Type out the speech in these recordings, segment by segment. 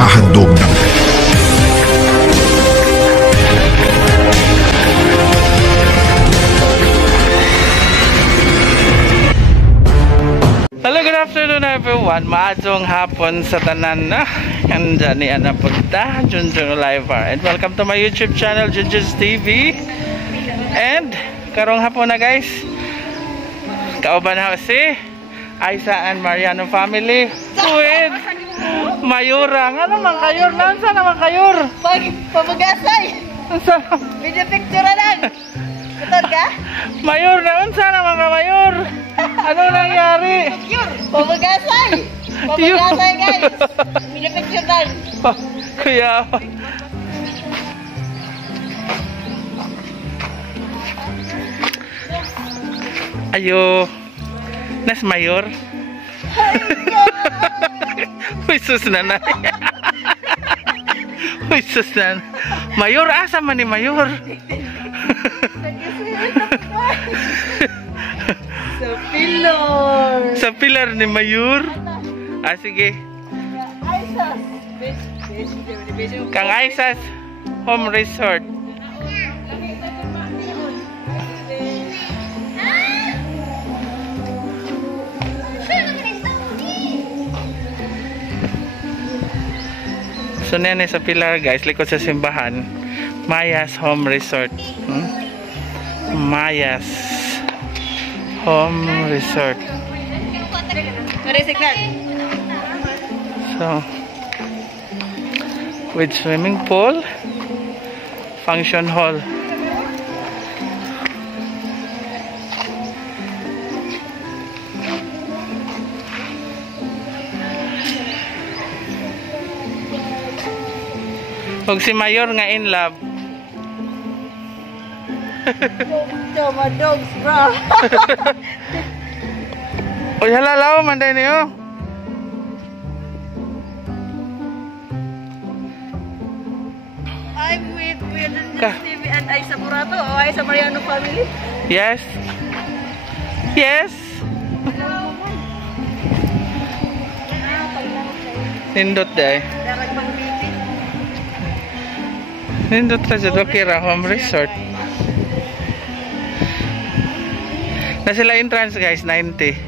naghahandog ng Hello, good afternoon everyone. Maadtong hapon sa tanan na. Andyan ni Ana Punta, Junjun Oliver. And welcome to my YouTube channel, Junjun's TV. And karong hapon na guys, kauban na si Aisa and Mariano family with Mayura. Ano man kayor? Nansa naman kayor? Pabugasay! Video picture na lang! Kutod ka? Mayor na, unsa naman ka Mayor? Ano nangyari? Pabugasay! Pabugasay guys! Video picture lang! Kuya. Ayo. Nas Mayor. Uy, sus nanay. Uy, sus nanay. Mayor, asa man ni Mayor? Sa pillar! Sa pilar ni Mayor? Ah, sige. Aisas! Kang Aisas Home Resort. So nene sa pilar guys, likod sa simbahan, Mayas Home Resort. Mayas Home Resort. So with swimming pool, function hall. Huwag si Mayor nga in love. My dogs, bro! Uy, halalaw, manday niyo. I'm with Junjun's TV and Aisa Murato o Aisa Mariano family. Yes. Yes. Nindot day. Darag pang baby. Nindot na sa Dokira Home Resort. Na sila entrance guys, 90.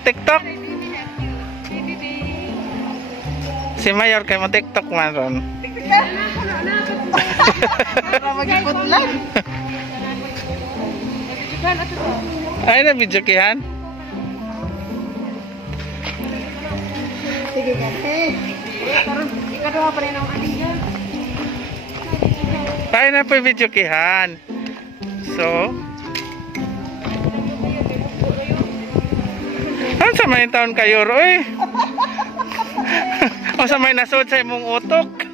TikTok. Si Mayor kay mo TikTok man ron. Magiputlan. Ay na video kihan. Sige kasi. Karon ikaduha pa rin ang aniya. Ay na po video kihan. So ano sa may taon kayo roy? O sa may nasod sa imong utok?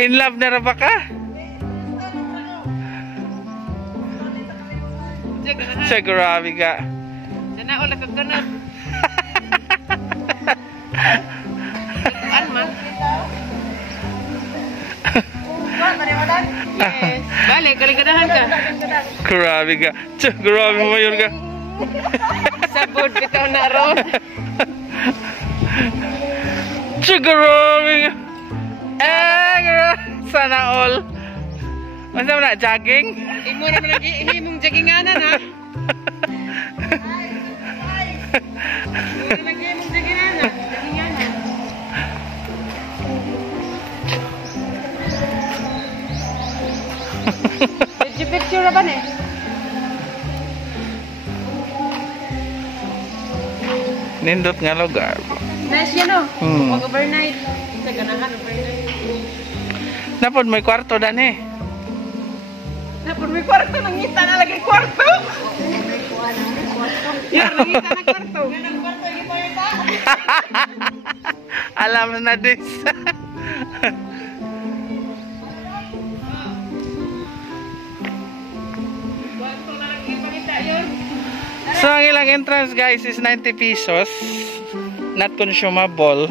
In love na ba ka? Sa grabe ka. Sana ulit ka ganun. Ano man? Yes. Balik, kaligadahan ka. Grabe ka. Grabe mo yun ka. Sabod bitaw na ron. Grabe ka. Sana all. Masa mo na, jogging? Imo na lagi, himong jogginganan ha. Imo na lagi himong jogginganan. Did picture ba ni? Nindot nga lugar. Nice yan o. Mag-overnight. Sa ganahan, overnight. Napod may kwarto dan eh. Napon may kwarto, nangita na lagi kwarto. Yan, nangita na kwarto. Ganang kwarto, hindi mo yun ba? Alam na this. Kwarto na lagi panita yun. So, ang ilang entrance guys is 90 pesos. Not consumable.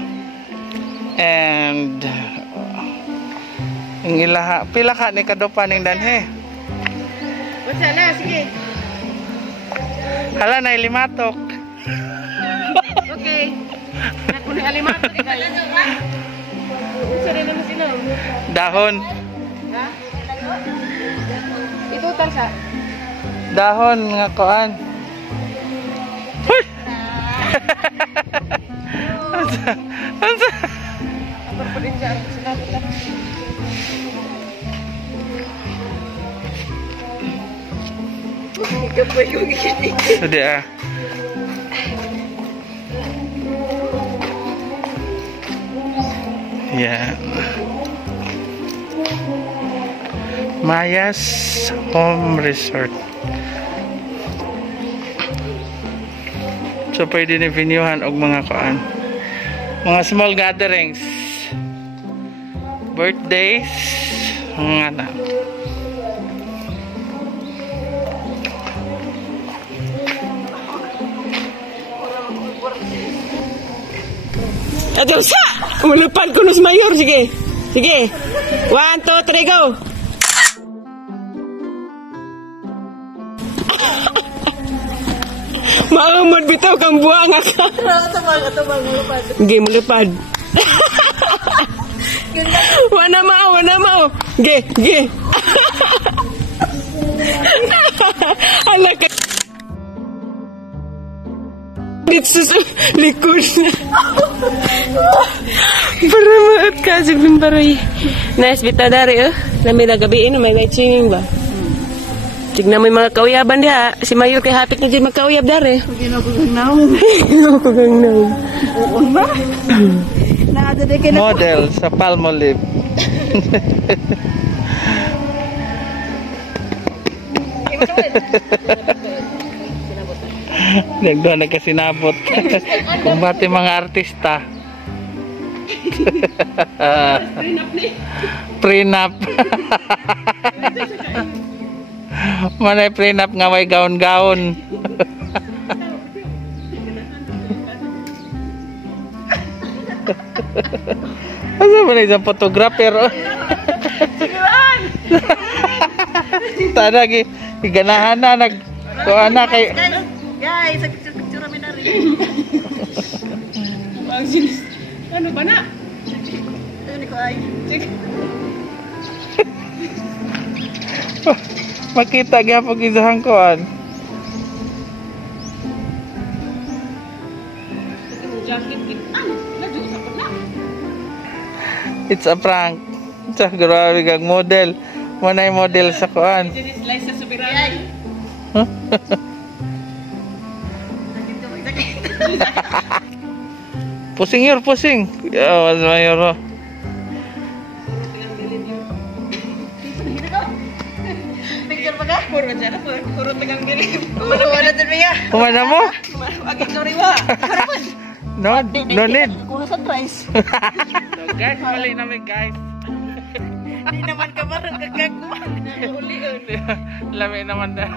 And ang ilaha, pila ka ni kadopa ning danhe. What's na? Sige. Hala na limatok. Okay. Ako ni alimato di kayo. Unsa rin naman sila? Dahon. Ha? Ito sa. Dahon nga kuan. Hoy. Ansa? Apa pa din sa sinabi ta? Ikaw pa yung ikinig. Sudah. Ya. Mayas Home Resort. So pwede ni vinyuhan og mga kuan. Mga small gatherings. Birthdays. Mga na. Aduh, sa! Umulupad ko na si Mayor. Sige. Sige. 1, 2, 3, go! Maamad bitaw kang buwang ka. Tumang, mulupad. Sige, mulupad. Wana mao. Ge. Ala ka. Dito sa likod na. Para maat ka sa bimbaroy. Nice bita dari Lami na gabiin may chining ba? Tignan mo yung mga kauyaban diha. Si Mayor kay hapit na dyan magkauyab dari. Ginaw. Oo ba? Model sa Palmolive. Nagdo nagkasinabot. Kung bati mga artista. Prenup. Manay prenup nga may gaon-gaon. Asa ba na isang photographer? Tanag iganahan na kuha na kay Guys, picture namin na rin. Ano ba na? Ano ko ay? makita gyud pag isahang kuan. It's a prank. Sa grabe kag model. Manay model sa kuan. Sa subiraan. Pusing yun, pusing. Mas mayor. Picture pa ka? Puro dyan. Puro tagang bilib. Wala din niya. Kumana mo? Agad sorry wa. No need. Kuha sa tries. So guys, mali namin guys. Di naman ka marang gagagawa. Uliun. Lami naman na.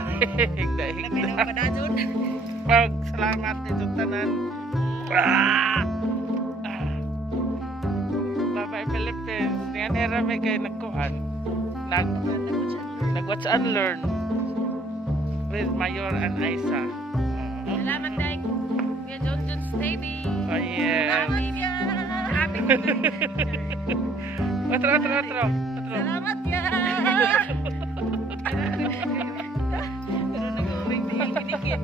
Lami naman padadun. Salamat dito tanan. Bye-bye Philippines. Yan era may kayo nagkuhan. Nag-watch and learn with Mayor and Aisa. Salamat Dai. Kuya John's baby. Oh yeah. Happy Otro. Salamat ya. Pero nag-uwing di kinikit.